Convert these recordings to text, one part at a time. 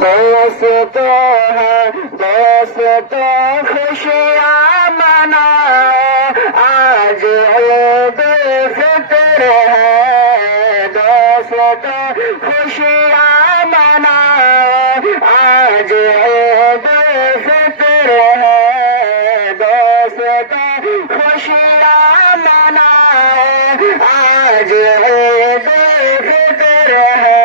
دوست ہے دوست خوشیاں منائے آج عید فطر ہے دوست خوشیاں منائے آج عید فطر ہے دوست خوشیاں منائے آج عید فطر ہے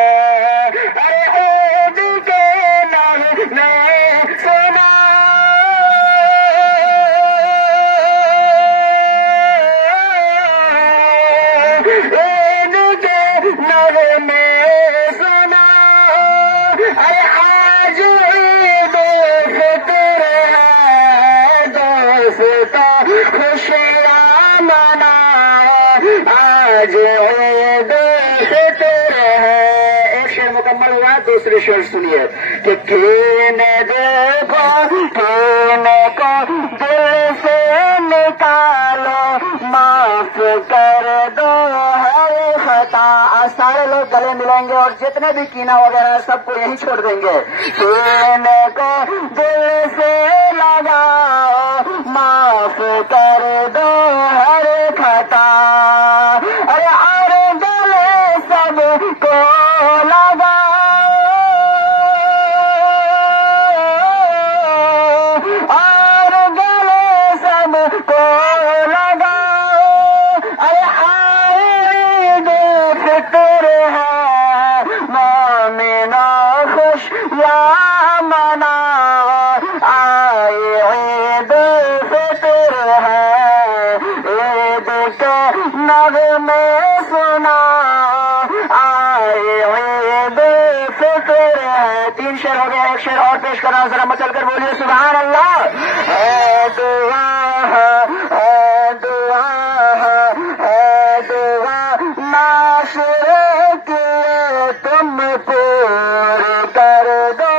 خوشیاں منائے آج عید فطر ہے۔ ایک شعر مکمل ہوا، دوسری شعر سنیے کہ کینے دیکھو کینے کو دل سے نکالو معاف کر دو ہر خطا۔ آج سارے لوگ گلے ملیں گے اور جتنے بھی کینہ وغیرہ سب کو یہیں چھوڑ دیں گے۔ کینے کو دل سے لگاؤ معاف کر دو ہر خطا، ارے اور گلے سب کو لگاؤ اور گلے سب کو لگاؤ، ارے عید فطر ہے مومنو خوشیاں مناؤ آئے عید فطر ہے عید کے نغمے سنا آئے عید فطر ہے۔ تین شعر ہو گیا، ایک شعر اور پیش کرنا، ذرا مچل کر بولیے سبحان اللہ۔ اے دعا اے دعا اے دعا معاشرے کے تم پور کر دو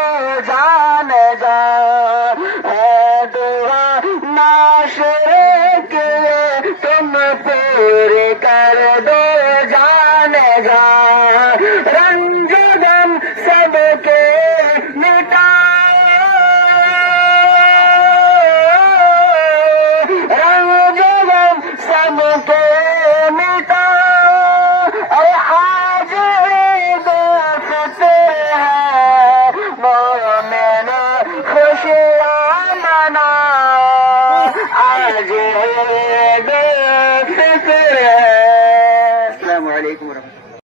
جان جان، اے دعا معاشرے کے تم پور کر دو جان جان، رنج غم سب کے مٹاؤ رنج غم سب کے مٹاؤ، اے آج عید فطر ہے مومن خوشیاں مناؤ آج